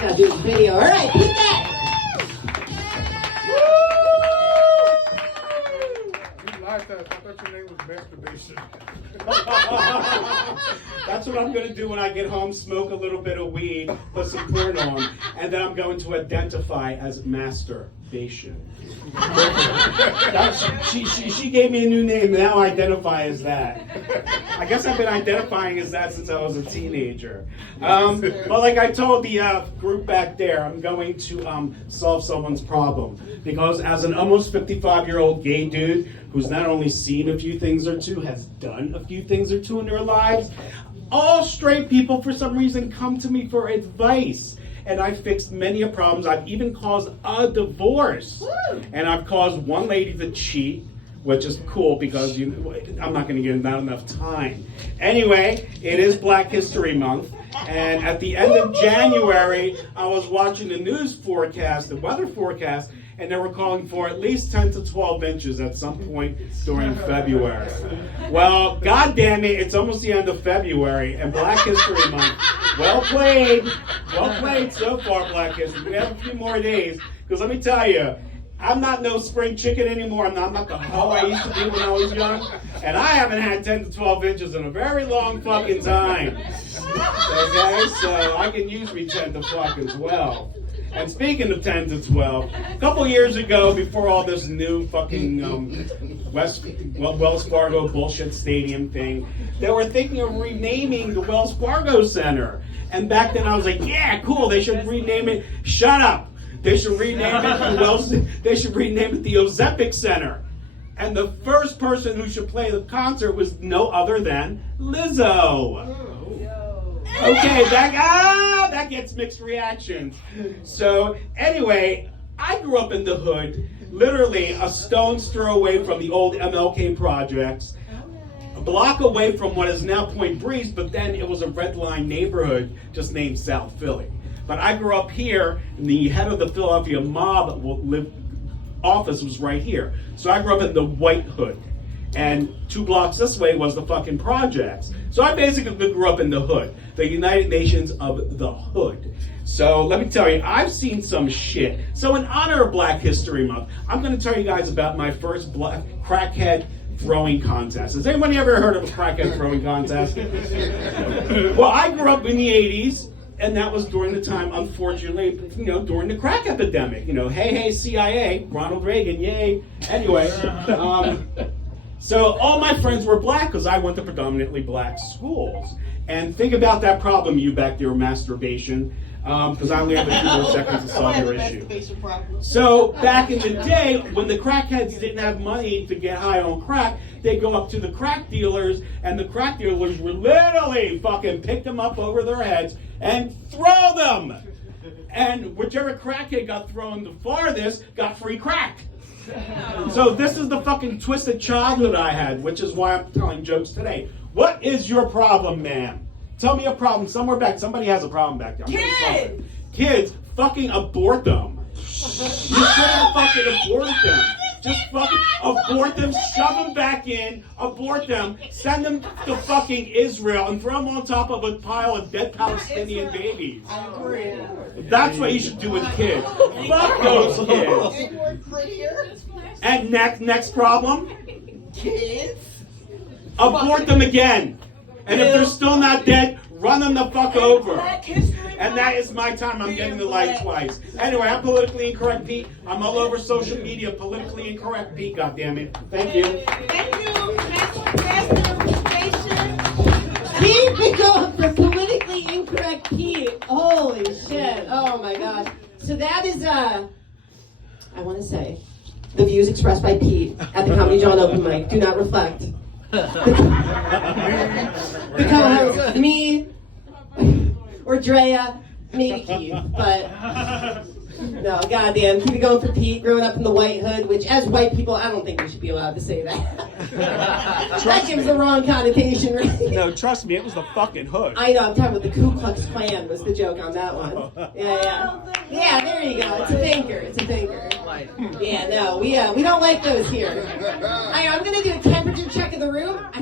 Gotta do this video. All right, beat that. You like that? I thought your name was masturbation. That's what I'm going to do when I get home, smoke a little bit of weed, put some porn on, and then I'm going to identify as masturbation. She gave me a new name, now I identify as that. I guess I've been identifying as that since I was a teenager. But like I told the group back there, I'm going to solve someone's problem. Because as an almost 55-year-old gay dude who's not only seen a few things or two, has done a few things or two in their lives, all straight people for some reason come to me for advice. And I've fixed many of problems. I've even caused a divorce. Woo! And I've caused one lady to cheat, which is cool because I'm not going to give not enough time. Anyway, it is Black History Month. And at the end of January, I was watching the news forecast, the weather forecast, and they were calling for at least 10 to 12 inches at some point during February. Well, God damn it, it's almost the end of February, and Black History Month. Well played so far, Black History. We have a few more days, because let me tell you, I'm not no spring chicken anymore. I'm not the hoe I used to be when I was young, and I haven't had 10 to 12 inches in a very long fucking time. Okay, so I can use me 10 to fucking 12. And speaking of 10 to 12, a couple years ago, before all this new fucking Wells Fargo bullshit stadium thing, they were thinking of renaming the Wells Fargo Center. And back then I was like, yeah, cool, they should rename it. Shut up. They should rename it they should rename it the Ozempic Center. And the first person who should play the concert was no other than Lizzo. Okay, that gets mixed reactions. So anyway, I grew up in the hood, literally a stone's throw away from the old MLK projects, a block away from what is now Point Breeze, but then it was a red line neighborhood just named South Philly. But I grew up here, and the head of the Philadelphia mob office was right here. So I grew up in the White Hood. And 2 blocks this way was the fucking projects. So I basically grew up in the hood, the United Nations of the hood. So let me tell you, I've seen some shit. So in honor of Black History Month, I'm going to tell you guys about my first black crackhead throwing contest. Has anybody ever heard of a crackhead throwing contest? Well, I grew up in the 80s. And that was during the time, unfortunately, during the crack epidemic. Hey, CIA, Ronald Reagan, yay. Anyway, so all my friends were black because I went to predominantly black schools. And think about that problem, you back there, masturbation, because I only have a few more seconds to solve your issue. So back in the day, when the crackheads didn't have money to get high on crack, they'd go up to the crack dealers, and the crack dealers would literally fucking pick them up over their heads and throw them. And whichever crackhead got thrown the farthest got free crack. So this is the fucking twisted childhood I had, which is why I'm telling jokes today. What is your problem, ma'am? Tell me a problem somewhere back. Somebody has a problem back there. Kids! Kids, fucking abort them. You shouldn't fucking abort them. Just fucking abort them, shove them back in, abort them, send them to fucking Israel, and throw them on top of a pile of dead Palestinian babies. I agree. That's what you should do with kids. Fuck those kids. And next problem? Kids? Abort them again. And if they're still not dead, run them the fuck over. And that is my time. I'm getting the light twice. Anyway, I'm politically incorrect, Pete. I'm all over social media. Politically incorrect, Pete. God damn it. Thank you. Thank you. Masturbation. Pete become the politically incorrect Pete. Holy shit. Oh my god. So that is I want to say, the views expressed by Pete at the Comedy Jawn open mic do not reflect the co-host, me, or Drea, maybe Keith, but no, goddamn, keep it going for Pete, growing up in the white hood, which as white people, I don't think we should be allowed to say that. That gives the wrong connotation, right? No, trust me, it was the fucking hood. I know, I'm talking about the Ku Klux Klan was the joke on that one. Yeah. Yeah, there you go. It's a thinker. Yeah, no, we don't like those here. I'm gonna do a temperature check of the room.